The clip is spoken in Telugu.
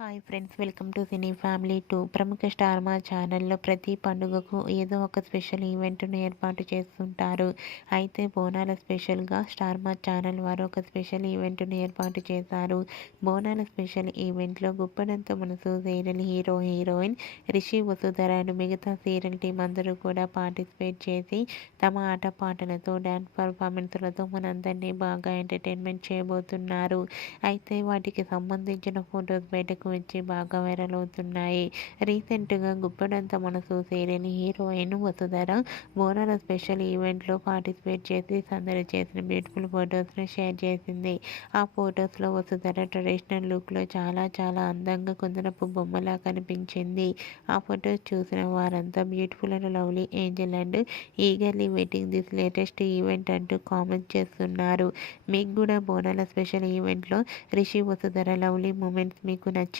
Hi friends welcome to Cine Family two ప్రముఖ స్టార్ మా ఛానల్లో ప్రతి పండుగకు ఏదో ఒక స్పెషల్ ఈవెంట్ను ఏర్పాటు చేస్తుంటారు. అయితే బోనాల స్పెషల్గా స్టార్ మా ఛానల్ వారు ఒక స్పెషల్ ఈవెంట్ను ఏర్పాటు చేశారు. బోనాల స్పెషల్ ఈవెంట్లో గుప్పడంతో మనసు సీరియల్ హీరో హీరోయిన్ రిషి వసుధరాను మిగతా సీరియల్ టీం అందరూ కూడా పార్టిసిపేట్ చేసి తమ ఆట పాటలతో డ్యాన్స్ పర్ఫార్మెన్స్లతో మనందరినీ బాగా ఎంటర్టైన్మెంట్ చేయబోతున్నారు. అయితే వాటికి సంబంధించిన ఫొటోస్ బయటకు వచ్చి బాగా వైరల్ అవుతున్నాయి రీసెంట్గా గుప్పడంత మనసు సేరని హీరోయిన్ వసుధర బోనాల స్పెషల్ ఈవెంట్లో పార్టిసిపేట్ చేసి సందడి చేసిన బ్యూటిఫుల్ ఫొటోస్ను షేర్ చేసింది. ఆ ఫొటోస్లో వసుధర ట్రెడిషనల్ లుక్లో చాలా చాలా అందంగా కొందరపు బొమ్మలా కనిపించింది. ఆ ఫొటోస్ చూసిన వారంతా beautiful and lovely angel and eagerly waiting this latest event అంటూ కామెంట్ చేస్తున్నారు. మీకు కూడా బోనాల స్పెషల్ ఈవెంట్లో రిషి వసుధర లవ్లీ మూమెంట్స్ మీకు నచ్చి